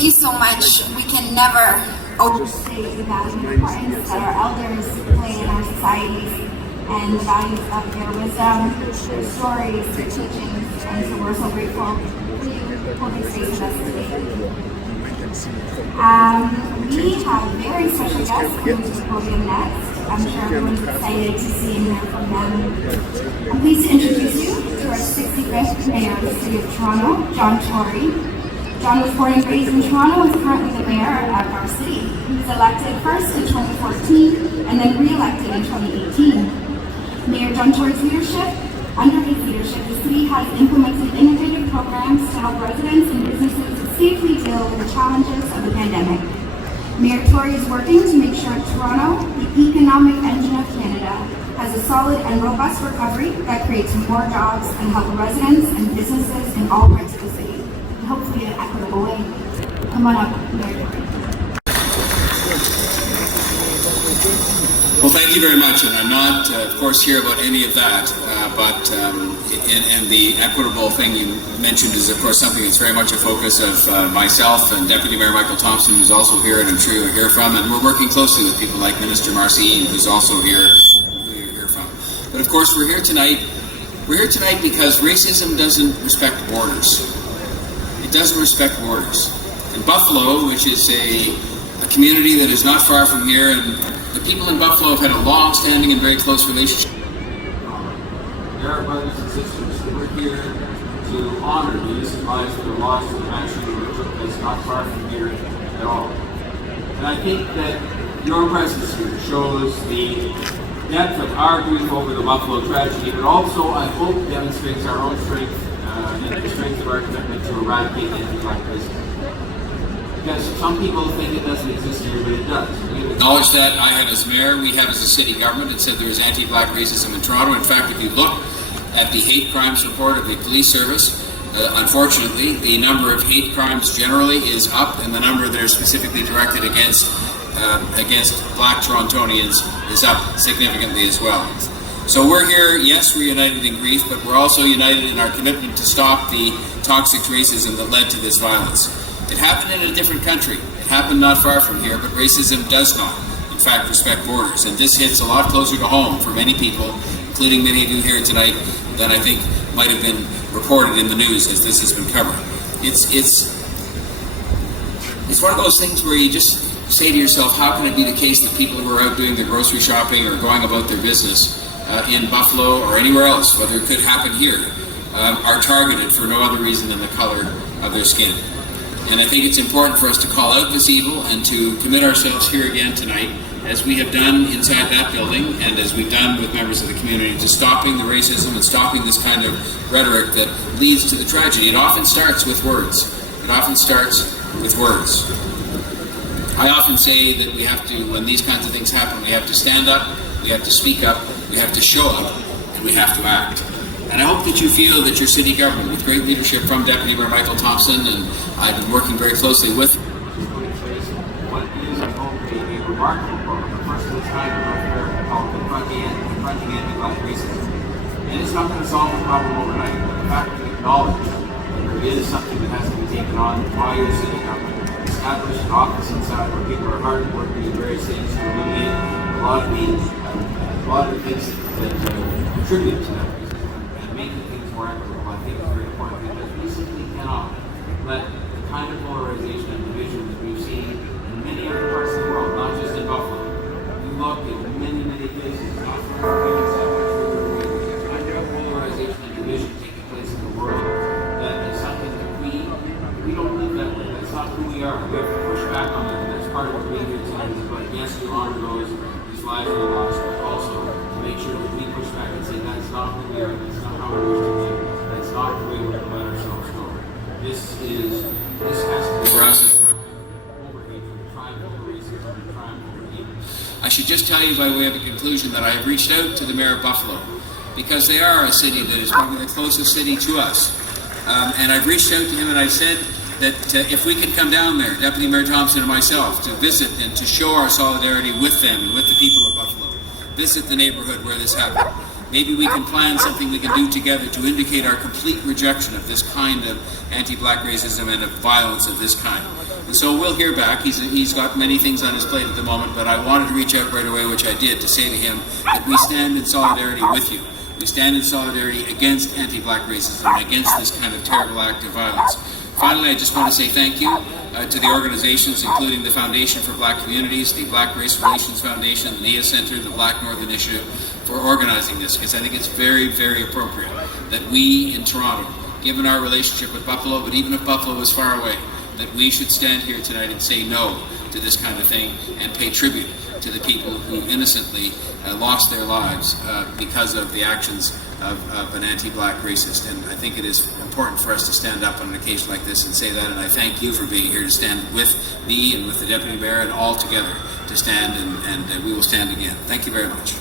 Thank you so much. We can never overstate the value and importance that our elders play in our societies and the values of their wisdom, their stories, their teachings, and so we're so grateful for you holding space with us today. We have very special guests coming to the podium next. I'm sure everyone's excited to see and hear from them. I'm pleased to introduce you to our 65th Mayor of the City of Toronto, John Tory. John was born and raised in Toronto and is currently the mayor of our city. He was elected first in 2014 and then re-elected in 2018. Mayor John Tory's leadership, under his leadership, the city has implemented innovative programs to help residents and businesses safely deal with the challenges of the pandemic. Mayor Tory is working to make sure Toronto, the economic engine of Canada, has a solid and robust recovery that creates more jobs and help residents and businesses in all parts of the city. Hopefully in an equitable way. Come on up, Mayor Tory. Well, thank you very much, and I'm not, of course, here about any of that, and the equitable thing you mentioned is, of course, something that's very much a focus of myself and Deputy Mayor Michael Thompson, who's also here, and I'm sure you'll hear from, and we're working closely with people like Minister Marcine, who's also here, who you'll hear from. But, of course, we're here tonight because racism doesn't respect borders. It doesn't respect borders. In Buffalo, which is a community that is not far from here, and the people in Buffalo have had a long-standing and very close relationship. There are brothers and sisters who are here to honor the innocent lives that are lost in the tragedy that took place not far from here at all. And I think that your presence here shows the depth of our grief over the Buffalo tragedy, but also, I hope, demonstrates our own strength and the strength of our commitment to eradicate anti-Black racism. Because some people think it doesn't exist here, but it does. Acknowledge that I have as mayor, we have as a city government, it said there is anti-Black racism in Toronto. In fact, if you look at the hate crimes report of the police service, unfortunately, the number of hate crimes generally is up, and the number that are specifically directed against Black Torontonians is up significantly as well. So we're here, yes, we're united in grief, but we're also united in our commitment to stop the toxic racism that led to this violence. It happened in a different country. It happened not far from here, but racism does not, in fact, respect borders. And this hits a lot closer to home for many people, including many of you here tonight, than I think might have been reported in the news as this has been covered. It's one of those things where you just say to yourself, how can it be the case that people who are out doing their grocery shopping or going about their business in Buffalo or anywhere else, whether it could happen here, are targeted for no other reason than the color of their skin. And I think it's important for us to call out this evil and to commit ourselves here again tonight, as we have done inside that building and as we've done with members of the community, to stopping the racism and stopping this kind of rhetoric that leads to the tragedy. It often starts with words. It often starts with words. I often say that we have to, when these kinds of things happen, we have to stand up, we have to speak up, we have to show up, and we have to act. And I hope that you feel that your city government, with great leadership from Deputy Mayor Michael Thompson, and I've been working very closely with what is, I hope, a remarkable program, the first of its kind in North America, called Confronting Anti-Black Racism. And it's not going to solve the problem overnight, but the fact that we acknowledge that there is something that has to be taken on by your city government, establish an office inside where people are hard at work doing various things to eliminate a lot of the things that contribute to that. Making things more equitable, I think, is very important, because we simply cannot let the kind of polarization and division that we've seen in many other parts of the world, not just in Buffalo. You look at many, many places, not from the kind of polarization and division taking place in the world, that is something that we don't live that way. That's not who we are. We have to push back on that, and that's part of what we do tonight. But yes, we honor these lives we lost, but also to make sure that we push back and say that's not who we are. That's not the way we're going to let ourselves go. This has to be for us. over hatred, triumph over racism, and triumph over hate. I should just tell you by way of a conclusion that I have reached out to the Mayor of Buffalo, because they are a city that is probably the closest city to us. And I've reached out to him and I've said that if we could come down there, Deputy Mayor Thompson and myself, to visit and to show our solidarity with them and with the people of Buffalo, visit the neighborhood where this happened, maybe we can plan something we can do together to indicate our complete rejection of this kind of anti-black racism and of violence of this kind. And so we'll hear back. He's got many things on his plate at the moment, but I wanted to reach out right away, which I did, to say to him that we stand in solidarity with you. We stand in solidarity against anti-black racism, against this kind of terrible act of violence. Finally, I just want to say thank you to the organizations, including the Foundation for Black Communities, the Black Race Relations Foundation, the NIA Center, the Black North Initiative, for organizing this, because I think it's very, very appropriate that we in Toronto, given our relationship with Buffalo, but even if Buffalo is far away, that we should stand here tonight and say no to this kind of thing and pay tribute to the people who innocently lost their lives because of the actions of an anti-black racist. And I think it is important for us to stand up on an occasion like this and say that, and I thank you for being here to stand with me and with the Deputy Mayor and all together to stand, and we will stand again. Thank you very much.